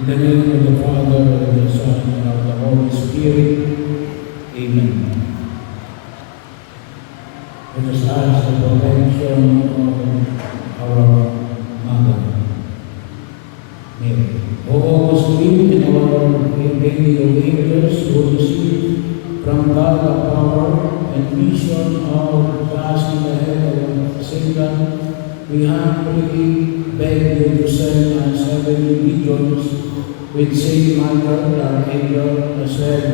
In the name of the Father, and the Son, and of the Holy Spirit. Amen. Let us ask the protection of our Mother, Mary. O almost believe in our daily angels who receive from God the power and mission of casting the head of Satan, we humbly beg you to send us heavenly legions with Saint Michael, our angel, as well,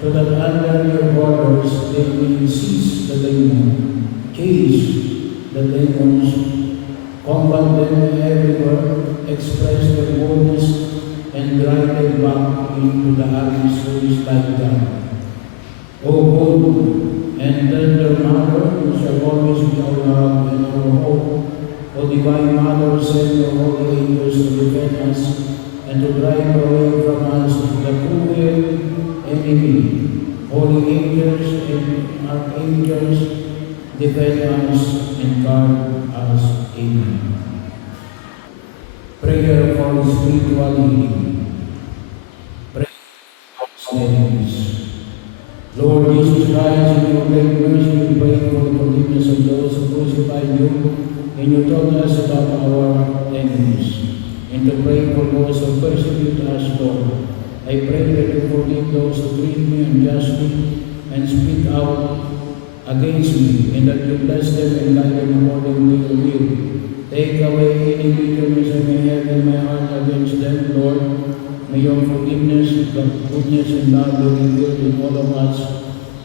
so that under your borders they may seize the demon, chase the demons, combat them everywhere, express their boldness, and drive them back into the abyss who is like God. O good and tender Mother, who shall always be our love and our hope, O Divine Mother, send your holy angels to defend us and to drive away from us the cruel enemy. Holy angels and archangels, defend us and guard us. Amen. Prayer for spiritual healing. Pray for our enemies. Lord Jesus Christ, in your great mercy, we pray for the forgiveness of those who crucified you, and you taught us about our enemies, and to pray for those who persecute us, Lord. I pray that you forgive those who treat me unjustly and speak out against me, and that you bless them and guide them according to your will. Take away any bitterness I may have in my heart against them, Lord. May your forgiveness, goodness, and love be revealed in all of us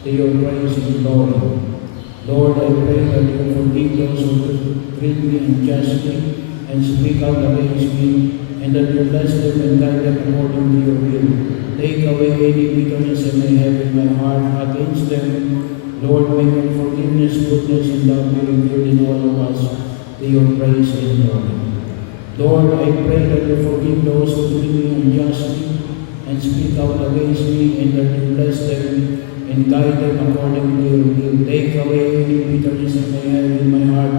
to your praise and glory. Lord, I pray that you forgive those who treat me unjustly and speak out against me, and that you bless them and guide them according to your will. Take away any bitterness I may have in my heart against them. Lord, may your forgiveness, goodness, and love be revealed in all of us to your praise and glory. Lord, I pray that you forgive those who treat me unjustly and speak out against me, and that you bless them and guide them according to your will. Take away any bitterness I may have in my heart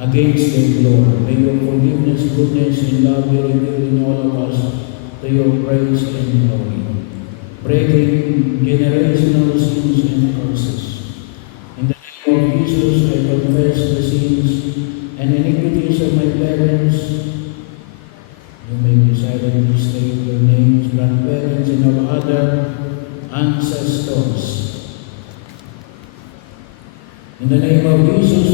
against them, Lord. May your forgiveness, goodness, and love be revealed in all of us to your praise and glory. Breaking generational sins and curses. In the name of Jesus, I confess the sins and iniquities of my parents. You may be silently state your names, grandparents, and of other ancestors. In the name of Jesus,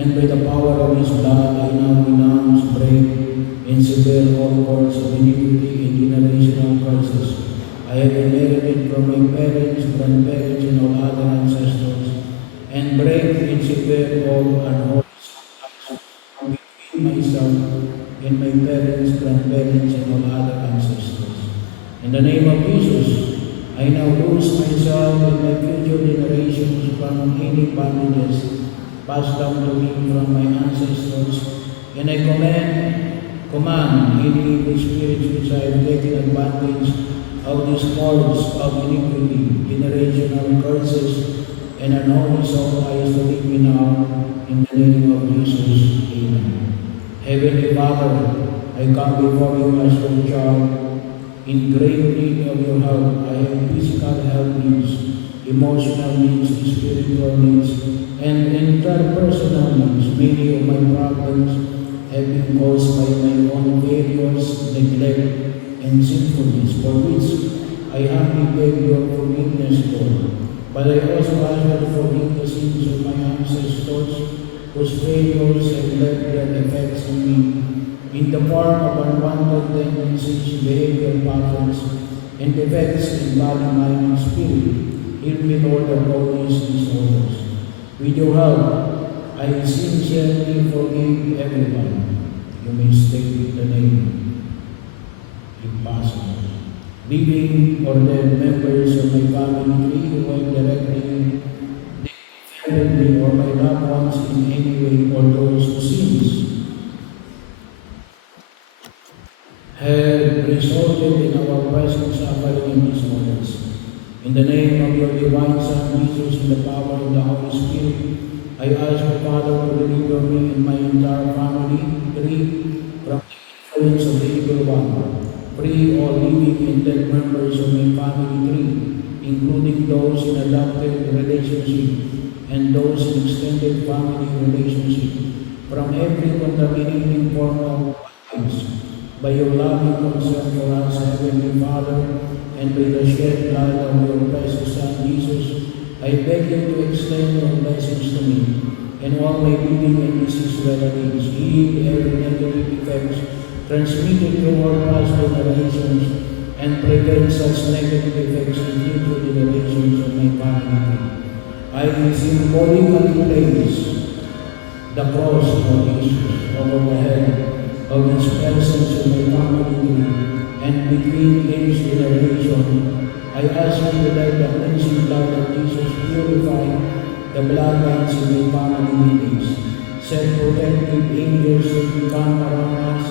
and by the power of his blood, I now renounce, break, and sever all cords of iniquity and generational curses I have inherited from my parents, grandparents, and all other ancestors, and break and sever all unholy from between myself and my parents, grandparents, and all other ancestors. In the name of Jesus, I now loose myself and my future generations from any bondages passed down to me from my ancestors, and I command any evil spirits which I have taken advantage of these cords of iniquity, generational curses, and unholy sacrifice to leave me now, in the name of Jesus. Amen. Heavenly Father, I come before you as your child, in great need of your help. I have physical health needs, emotional needs, spiritual needs, and interpersonal needs. Many of my problems have been caused by my own failures, neglect, and sinfulness, for which I humbly beg your forgiveness, Lord. But I also ask you to forgive the sins of my ancestors, whose failures have left their effects on me, in the form of unwanted tendencies, behavior patterns, and defects in body, mind, and spirit. Heal me, Lord, of all these disorders. With your help, I sincerely forgive everyone. You may state the name, if possible. Living or dead members of my family tree who have directly defended me or my loved ones in any way, or those who sins have resulted in our present suffering and disorders. In the name of your divine Son, Jesus, in the power of the Holy Spirit, I ask the Father to deliver me and my entire family from the influence of the evil members of my family tree, including those in adopted relationship and those in extended family relationship, from every contaminating form of violence. By your loving concern for us, Heavenly Father, and by the shed blood of your precious Son, Jesus, I beg you to extend your blessings to me and all my living and deceased relatives, heal every negative effects transmitted through our past generations, and prevent such negative effects in future generations of my family. I symbolically place the cross of Jesus over the head of his presence in my family, and between each generation, I ask you to let the cleansing blood of Jesus purify the bloodlines in my family meetings. Send protective angels to come around us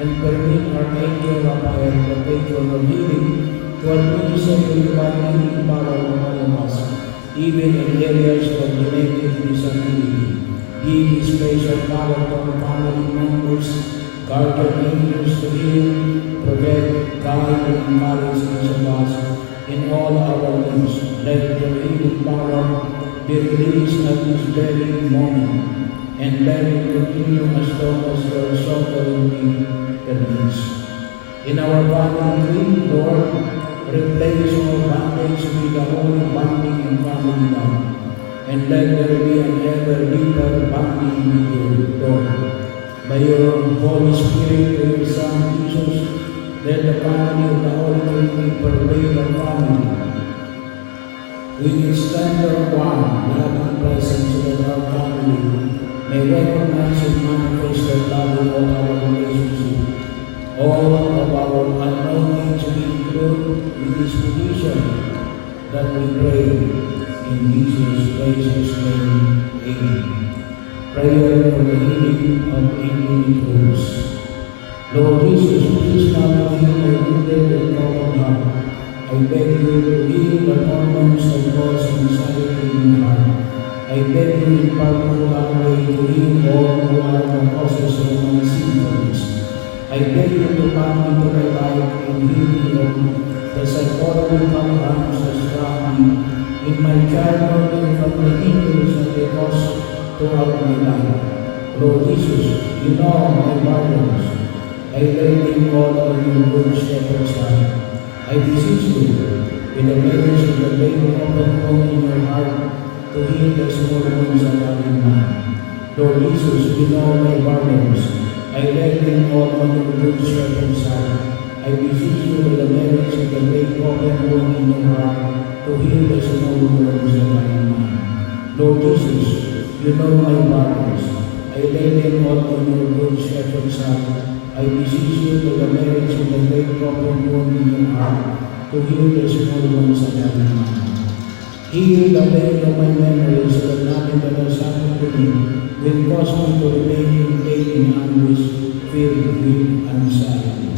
and permit our angel Raphael, the patron of healing, to administer the divine healing power of all of us, even in areas of genetic disability. Give his special power to our family members, guardian angels to heal, protect, guide, and encourage each of us in all our lives. Let your healing power be released at this very moment, and let it continue as long as your sovereignty permits. In our family tree, Lord, replace all bondage with the holy bonding in family love, and let there be an ever deeper bonding with you, Lord. By your Holy Spirit, by your Son, Jesus, let the family of the Holy Trinity pervade our family with its tender, warm, loving presence, so that our family may recognize and manifest the love in all our relationships. All of our unknown needs we include in this petition that we pray in Jesus' precious name. Amen. Prayer for the healing of injured wounds. Lord Jesus, please come and heal my wounded and broken heart. I beg you to heal the torments that cause anxiety in my heart. I beg you in particular way to heal all who are the causes of my sinfulness. I beg you to come into my life and heal me of the psychological harms that struck me in my childhood and from the injuries that they caused throughout my life. Lord Jesus, you know my burdens. I lay them all on your good shepherd's hand. I beseech you, with the merits of the great open home in your heart, to heal the small wounds of our mind. Lord Jesus, you know my burdens. I lay them all on your good shepherd's hand. I beseech you, with the merits of the great open home in your heart, to heal the small wounds of our mind. Lord Jesus, you know my burdens. I lay them all on your good shepherd's hand. I beseech you to the merits of the great open wound in your heart, to heal the small ones of every man. Heal the pain of my memory, so that nothing that has happened to me will cause me to remain in pain and anguish, filled with anxiety.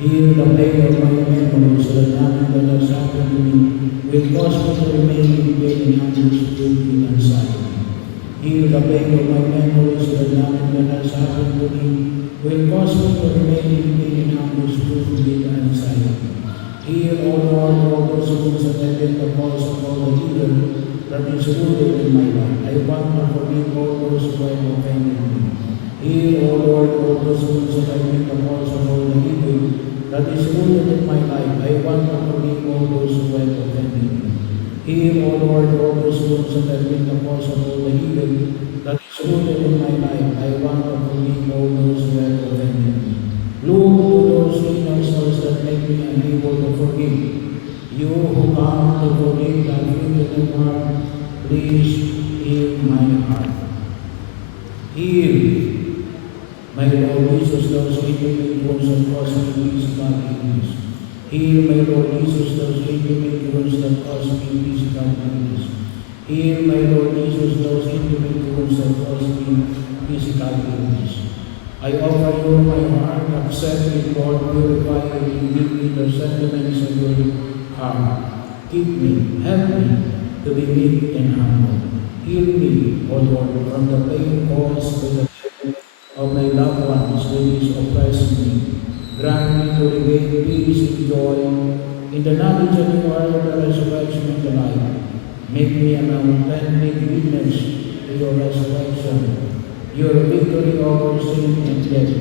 Heal the pain of my memory, so that nothing that has happened to me will cause me to remain in pain and anguish, filled with anxiety. Heal the pain of my memories, so that nothing that has happened to me will cause me to remain in pain and anguish, filled with anxiety. Heal, O Lord, all those wounds that have been the cause of all the evil that is rooted in my life. I want to forgive all those who have offended me. Heal, O Lord, all those wounds that have been the cause of all the evil that is rooted in my life. I want to forgive all those who have offended me. Heal, O Lord, all those wounds that have been the cause of all the evil that is rooted in my life. I want to forgive all those who have offended me. Look to those sinners that make me unable to forgive. You who come to forgive the afflicted heart, please heal my heart. Heal, my Lord Jesus, those intimate wounds that cause me physical illness. Heal, my Lord Jesus, those intimate wounds that cause me physical illness. Heal, my Lord Jesus, those intimate wounds that cause me physical illness. I offer you my heart, accept it, Lord, purify it, and give me the sentiments of your heart. Keep me, help me to be meek and humble. Heal me, O Lord, from the pain caused by the death of my loved ones who is oppressing me. Grant me to regain peace and joy in the knowledge of you are the resurrection and the life. Make me an authentic witness to your resurrection, your victory over sin and death,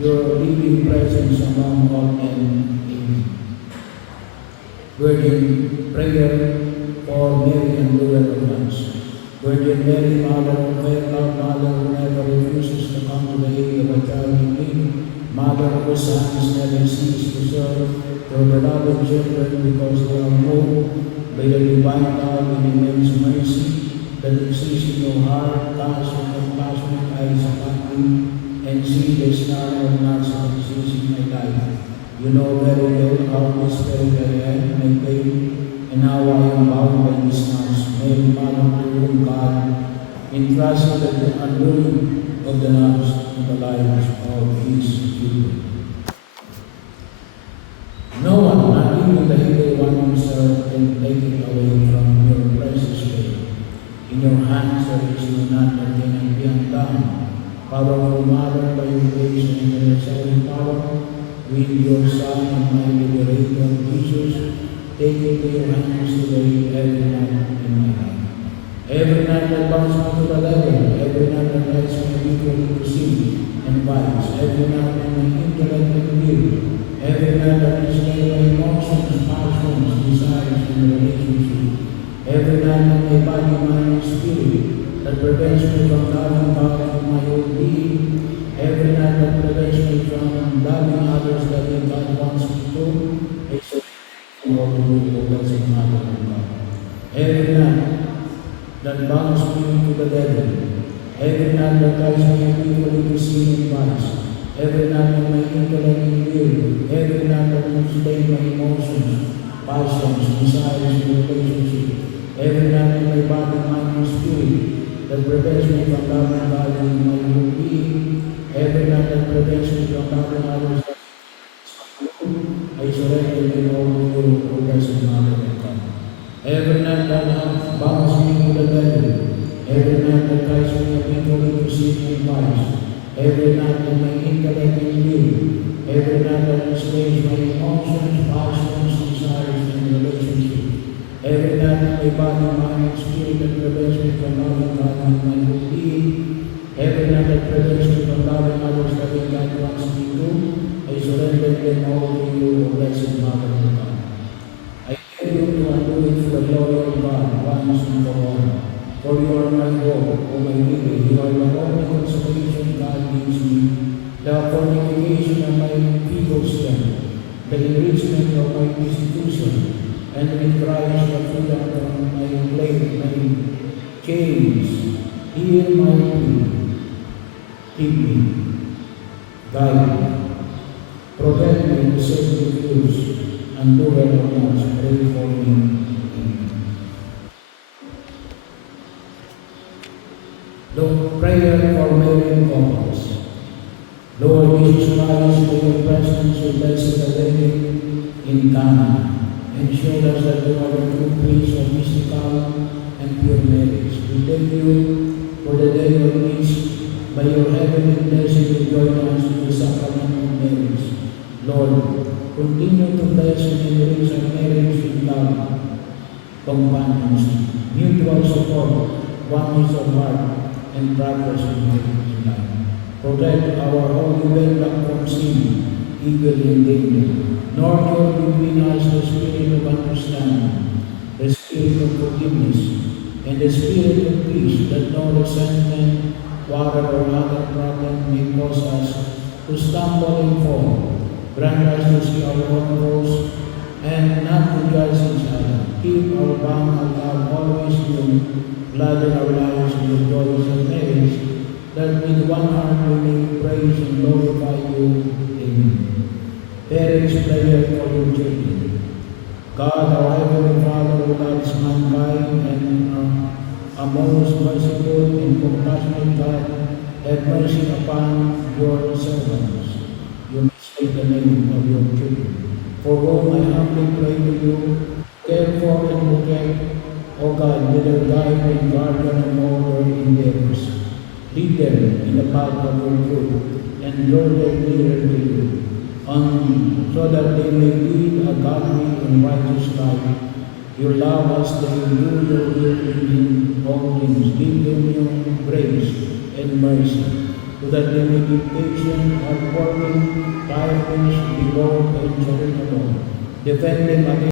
your living presence among all men. Amen. Virgin prayer for Mary and Louis of France. Virgin Mary, Mother of faith, Mother who never refuses to come to the aid of a child in need, Mother whose hands never cease to serve your beloved children because they are moved by the divine love and immense mercy that exists in your heart, cast your compassionate eyes upon me, and see the star of Nazareth exists in my life. You know very well how desperate I am, my pain, and how I am bound by this knots. Mary, Mother to whom God entrusted the undoing of the knots in the lives of His people. No one, not even the evil one himself, can take it away from your precious faith. In your hands there is no none that can be undone. Powerful Mother, by your grace and intercessory power, with your Son and my liberator Jesus, take into your hands today every night in my life. Every night that bounds me to the devil, every night that drives me equally to sin and vice, every night that my intellect and will, every night that display my emotions, passions, desires, and relationships, every night that my body, mind, and spirit that prevents me from loving God in my own being, every night that prevents me from loving others the way God wants me to, I surrender to you, O blessed Mother of God. Every night that bounds me to the devil, every night that ties me equally to sin and vice, every night that my intellect and will, every night that display my emotions, passions, desires, and relationships, every night that my body, mind, and spirit that prevents me from loving God in my own being, every night that prevents me from loving others, I surrender them all to you, O blessed Mother of God. Every night that bounds me to the devil, every night that ties me equally to sin and vice, every night that my intellect and will, every night that displays my emotions, passions, desires, and relationships, every night that my body, mind, and spirit that prevents me from loving God in my own being, every night that prevents me from loving others the way God wants me to, I surrender them all to you, O blessed Mother of God. I pray you to undo it for the glory of God, once and for all. For you are my hope, O my Lady, you are the only consolation God gives me, the fortification of my feeble strength, the enrichment of my institution, and in Christ the freedom from my chains. Hear my plea. Keep me, guide me, protect me in the sacred truths, and do well much. Pray for me. Amen. Lord, prayer for Mary couples. Lord Jesus Christ, by your presence, you blessed the wedding in Cana, and showed us that you are the true priest of mystical and pure marriage. We thank you for the day of which, by your heavenly blessing, you join us in the sacrament of marriage. Lord, continue to bless and enrich our marriage with love, companions, mutual support, oneness of heart, and progress in life. Protect our holy wedlock from sin, evil, and danger. Nurture between us the spirit of understanding, the spirit of forgiveness, and the spirit of peace, that no resentment, quarrel, or other problem may cause us to stumble and fall. Grant us to see our own faults and not to judge each other. Keep our bond of love always new, gladden our lives in the joys of marriage, that with one heart we may praise and glorify you. Amen. Parents, prayer for your children. God, our Heavenly Father, who loves mankind and a most merciful and compassionate God, have mercy upon your servants. You may say the name of your children, for whom I humbly pray to you. Care for and protect, O God, be their guide and guardian in all their endeavors. Lead them in the path of your truth, and draw them nearer to you. so that they may lead a godly and righteous life. You love us, they do your will in all things. Give them your grace and mercy, so that they may be patient, hardworking, tireless, devout, and charitable. Defend them against